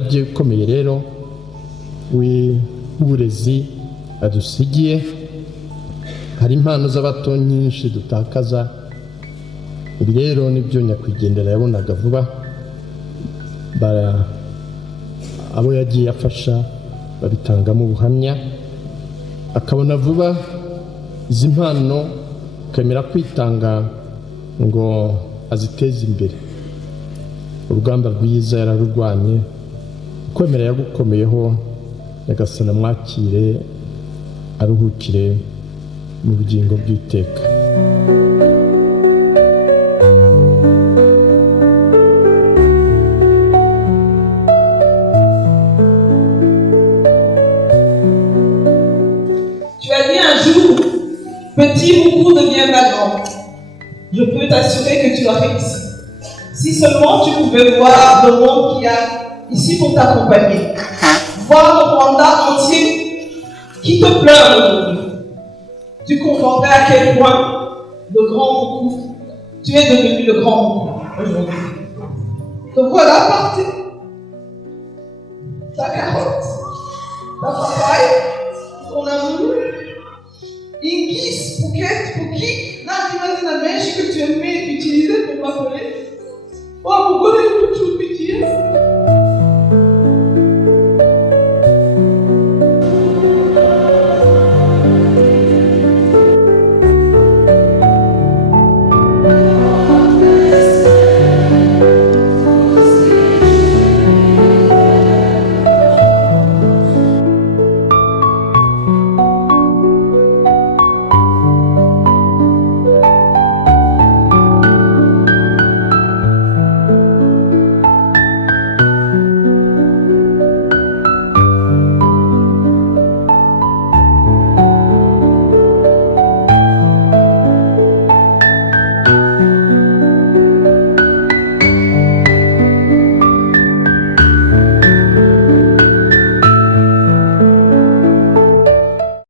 umurage ukomeye rero w'uburezi adusigiye. Hari impano z'abato nyinshi dutakaza. Ibi rero nibyo nyakwigendera yabonaga vuba, abo yagiye afasha babitangamo ubuhamya, akabona vuba izi mpano, akemera kwitanga ngo aziteze imbere. Urugamba rwiza yararurwanye, kwemera yagukomeyeho. Nyagasana mwakire aruhukire mu bugingo bw'iteka. Tu as dit un jour, petit Moukou devient grand. Je peux t'assurer que tu as réussi. Si seulement tu pouvais voir le monde qu'il y a ici pour t'accompagner. Voir le Rwanda entier qui te pleure aujourd'hui. Tu comprendrais à quel point le grand Moukou, tu es devenu le grand Moukou aujourd'hui. Donc voilà, partez. Ta carotte, ta papa.